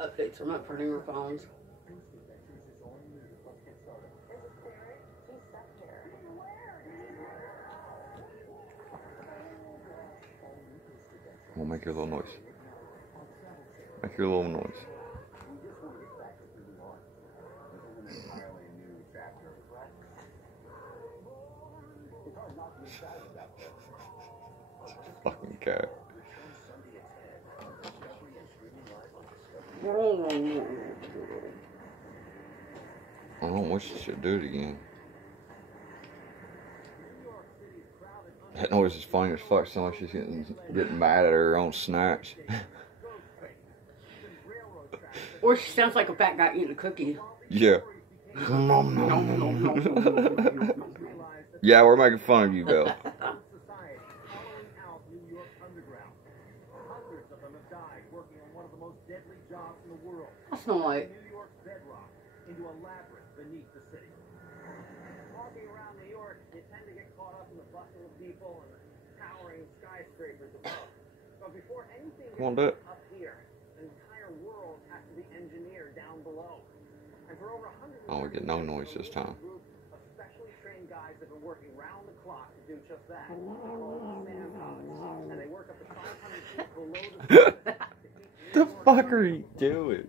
Updates are not for newer phones. Well, make your little noise. Make your little noise. Fucking cat. I don't wish she should do it again. That noise is funny as fuck. Sounds like she's getting mad at her own snacks. Or she sounds like a fat guy eating a cookie. Yeah. Yeah, we're making fun of you, Bill. I smell like. Into a labyrinth beneath the city. Walking around New York, you tend to get caught up in the bustle of people and the towering skyscrapers above. But before anything gets up here, the entire world has to be engineered down below. And for over 100 years, oh, we get no noise this time. A group of specially trained guys have been working round the clock to do just that. And they work up to 500 feet below the surface. The fuck are you doing?